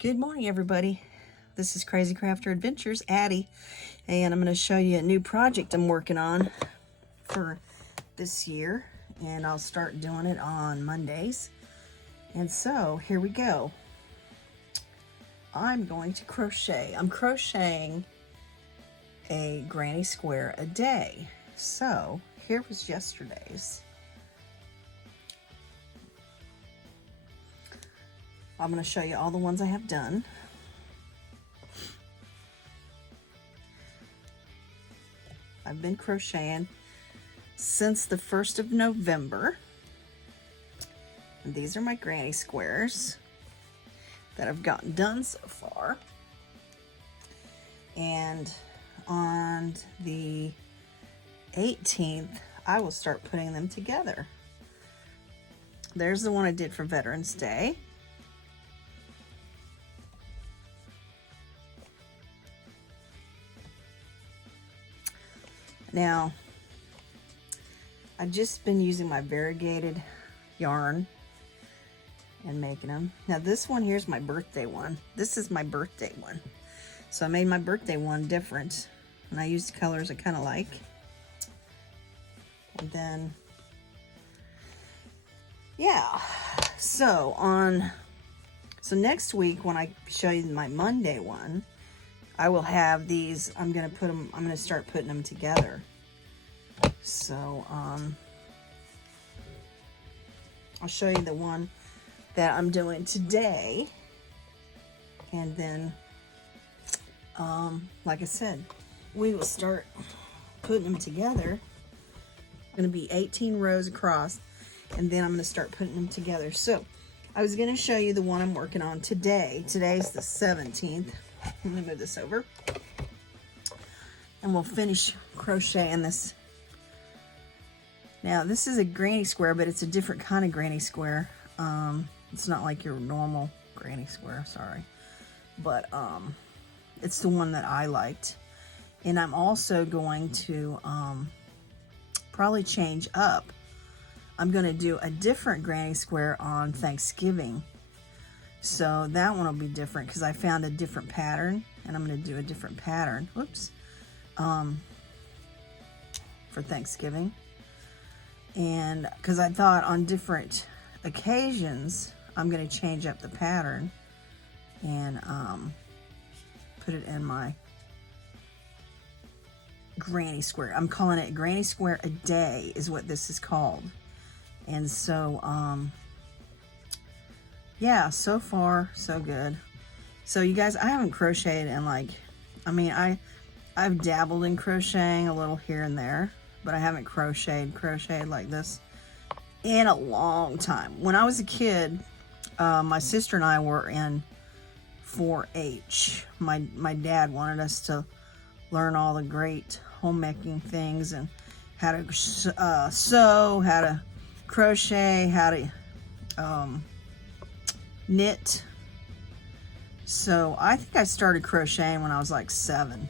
Good morning, everybody. This is Crazy Crafter Adventures, Addie, and I'm going to show you a new project I'm working on for this year, and I'll start doing it on Mondays. And so, here we go. I'm going to crochet. I'm crocheting a granny square a day. So, here was yesterday's. I'm going to show you all the ones I have done. I've been crocheting since the 1st of November. And these are my granny squares that I've gotten done so far. And on the 18th, I will start putting them together. There's the one I did for Veterans Day. Now, I've just been using my variegated yarn and making them. Now this one here's my birthday one. This is my birthday one. So I made my birthday one different, and I used colors I kind of like. And then, yeah. So next week when I show you my Monday one, I will have these. I'm gonna start putting them together. So I'll show you the one that I'm doing today, and then like I said, we will start putting them together. Going to be 18 rows across, and then I'm going to start putting them together. So I was going to show you the one I'm working on today. Today's the 17th. Let me move this over, and we'll finish crocheting this. Now this is a granny square, but it's a different kind of granny square. It's not like your normal granny square, sorry, but it's the one that I liked. And I'm also going to probably change up. I'm going to do a different granny square on Thanksgiving. So that one will be different because I found a different pattern, and I'm going to do a different pattern. Whoops. For Thanksgiving. And because I thought on different occasions, I'm going to change up the pattern and put it in my granny square. I'm calling it granny square a day is what this is called. And so, yeah, so far so good. So you guys, I haven't crocheted in I've dabbled in crocheting a little here and there, but I haven't crocheted like this in a long time. When I was a kid, my sister and I were in 4-H. My dad wanted us to learn all the great homemaking things and how to sew, how to crochet, how to knit. So I think I started crocheting when I was like 7.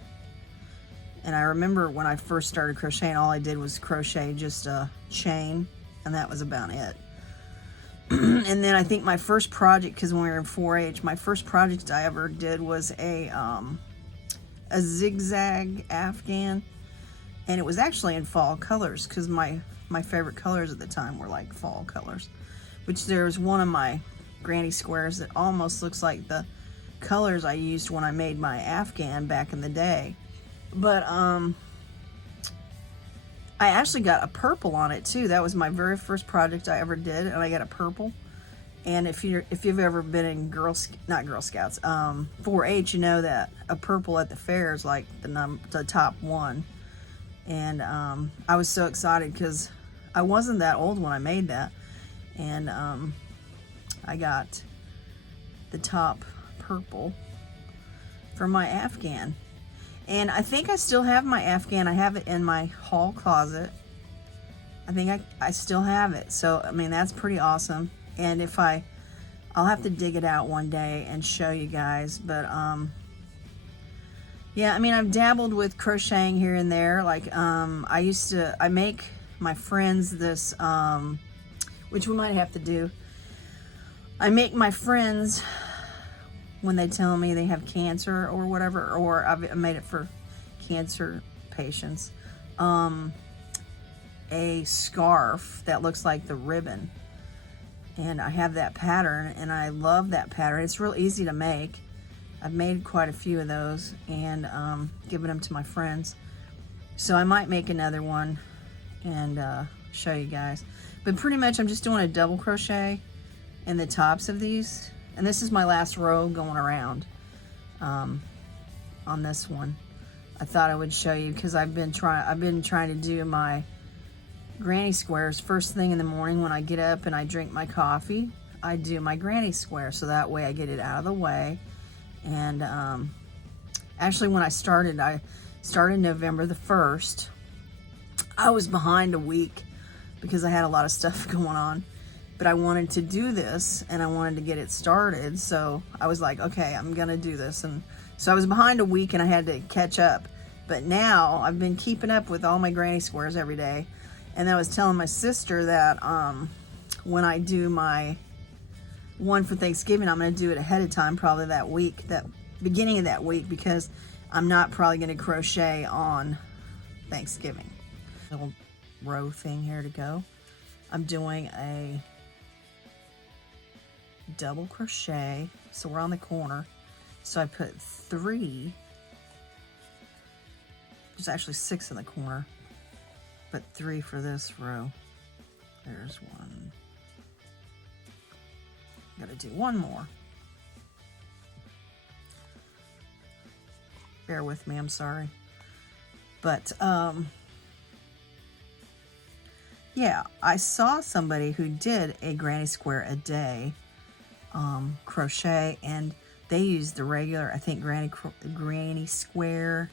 And I remember when I first started crocheting, all I did was crochet just a chain, and that was about it. And then I think my first project, because when we were in 4-H, my first project I ever did was a zigzag Afghan, and it was actually in fall colors, because my favorite colors at the time were like fall colors, which there's one of my granny squares that almost looks like the colors I used when I made my Afghan back in the day. But I actually got a purple on it too. That was my very first project I ever did, and I got a purple. And if you've ever been in not Girl Scouts, 4-H, you know that a purple at the fair is like the top one. And I was so excited because I wasn't that old when I made that, and I got the top purple for my Afghan. And I think I still have my Afghan. I have it in my hall closet. I think I still have it. So, I mean, that's pretty awesome. And I'll have to dig it out one day and show you guys. But, yeah, I mean, I've dabbled with crocheting here and there. Like, I make my friends this, which we might have to do. I make my friends when they tell me they have cancer or whatever, or I've made it for cancer patients. A scarf that looks like the ribbon, and I have that pattern, and I love that pattern. It's real easy to make. I've made quite a few of those and given them to my friends. So I might make another one and show you guys. But pretty much I'm just doing a double crochet in the tops of these, and this is my last row going around on this one. I thought I would show you because I've been trying to do my granny squares first thing in the morning when I get up and I drink my coffee. I do my granny square, so that way I get it out of the way. And actually when I started November the 1st. I was behind a week because I had a lot of stuff going on, but I wanted to do this and I wanted to get it started. So I was like, okay, I'm gonna do this. And so I was behind a week and I had to catch up. But now I've been keeping up with all my granny squares every day. And I was telling my sister that when I do my one for Thanksgiving, I'm going to do it ahead of time, probably that week, that beginning of that week, because I'm not probably going to crochet on Thanksgiving. Little row thing here to go. I'm doing a double crochet, so we're on the corner. So I put 3. There's actually 6 in the corner, but 3 for this row. There's 1. Gotta do 1 more. Bear with me, I'm sorry. But yeah, I saw somebody who did a granny square a day crochet, and they used the regular, I think, granny square.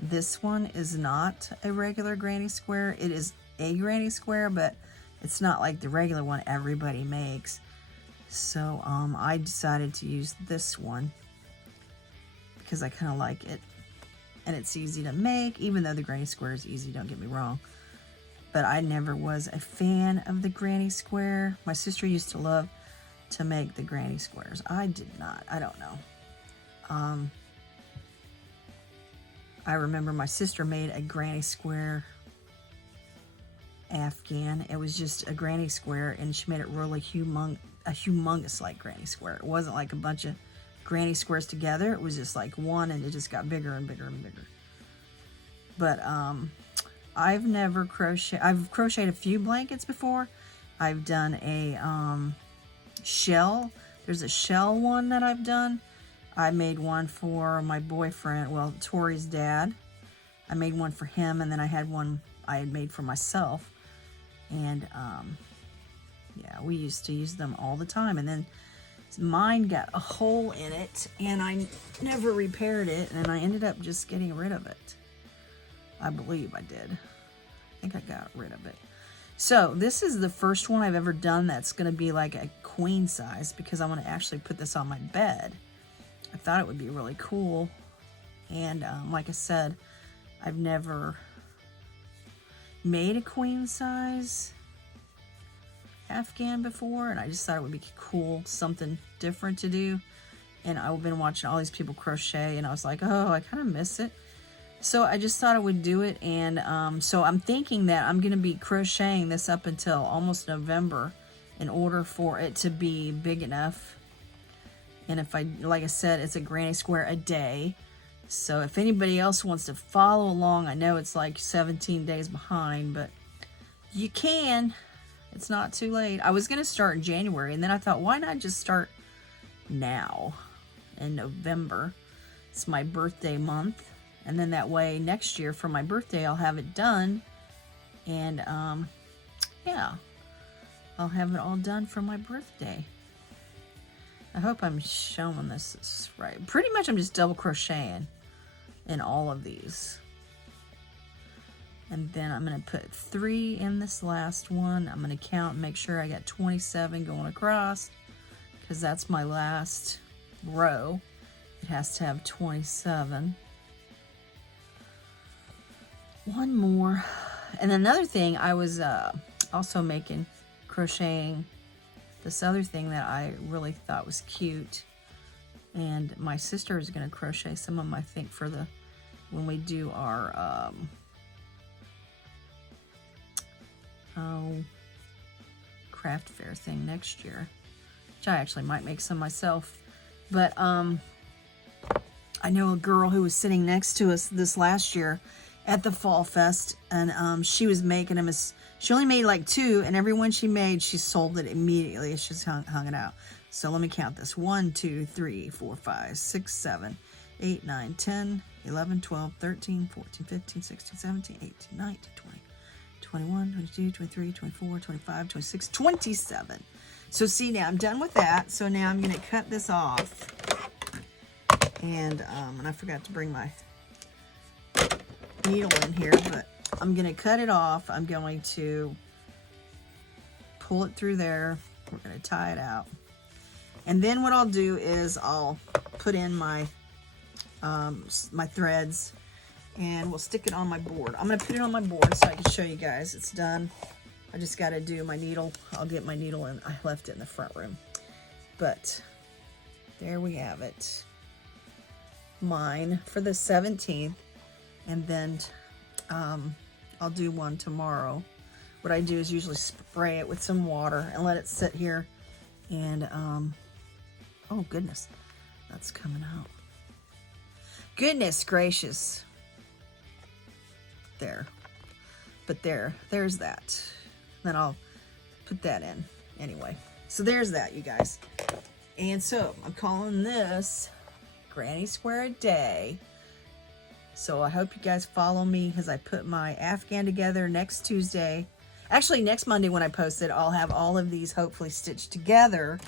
This one is not a regular granny square. It is a granny square, but it's not like the regular one everybody makes. So I decided to use this one because I kind of like it, and it's easy to make, even though the granny square is easy, don't get me wrong. But I never was a fan of the granny square. My sister used to love to make the granny squares. I did not. I don't know. I remember my sister made a granny square Afghan. It was just a granny square, and she made it really humongous like granny square. It wasn't like a bunch of granny squares together. It was just like one, and it just got bigger and bigger and bigger. But I've never crocheted. I've crocheted a few blankets before. I've done a shell. There's a shell one that I've done. I made one for my boyfriend, well, Tori's dad. I made one for him, and then I had one I had made for myself. And yeah, we used to use them all the time. And then mine got a hole in it, and I never repaired it, and I ended up just getting rid of it. I believe I did. I think I got rid of it. So this is the first one I've ever done that's going to be like a queen size, because I want to actually put this on my bed. I thought it would be really cool. And like I said, I've never made a queen size Afghan before, and I just thought it would be cool, something different to do. And I've been watching all these people crochet, and I was like, oh, I kind of miss it. So I just thought I would do it. And so I'm thinking that I'm going to be crocheting this up until almost November in order for it to be big enough. And if I, like I said, it's a granny square a day. So if anybody else wants to follow along, I know it's like 17 days behind, but you can. It's not too late. I was going to start in January, and then I thought, why not just start now in November? It's my birthday month. And then that way next year for my birthday, I'll have it done. And yeah, I'll have it all done for my birthday. I hope I'm showing this right. Pretty much I'm just double crocheting in all of these. And then I'm going to put 3 in this last one. I'm going to count and make sure I got 27 going across, because that's my last row. It has to have 27. One more. And another thing, I was also crocheting this other thing that I really thought was cute. And my sister is going to crochet some of them, I think, for the, when we do our, craft fair thing next year, which I actually might make some myself. But I know a girl who was sitting next to us this last year at the Fall Fest, and she was making them as, she only made like 2, and every one she made, she sold it immediately. She just hung it out. So let me count this. 1, 2, 3, 4, 5, 6, 7, 8, 9, 10, 11, 12, 13, 14, 15, 16, 17, 18, 19, 20, 21, 22, 23, 24, 25, 26, 27. So see, now I'm done with that. So now I'm going to cut this off. And I forgot to bring my needle in here, but I'm going to cut it off. I'm going to pull it through there. We're going to tie it out. And then what I'll do is I'll put in my my threads, and we'll stick it on my board. I'm going to put it on my board so I can show you guys it's done. I just got to do my needle. I'll get my needle in. I left it in the front room. But there we have it. Mine for the 17th. And then I'll do one tomorrow. What I do is usually spray it with some water and let it sit here. And, oh goodness, that's coming out. Goodness gracious. There. But there's that. Then I'll put that in anyway. So there's that, you guys. And so I'm calling this Granny Square a Day. So I hope you guys follow me as I put my Afghan together next Tuesday. Actually, next Monday when I post it, I'll have all of these hopefully stitched together.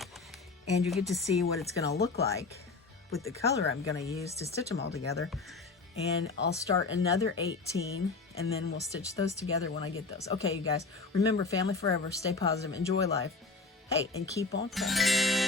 And you get to see what it's going to look like with the color I'm going to use to stitch them all together. And I'll start another 18, and then we'll stitch those together when I get those. Okay, you guys, remember, family forever, stay positive, enjoy life. Hey, and keep on crafting.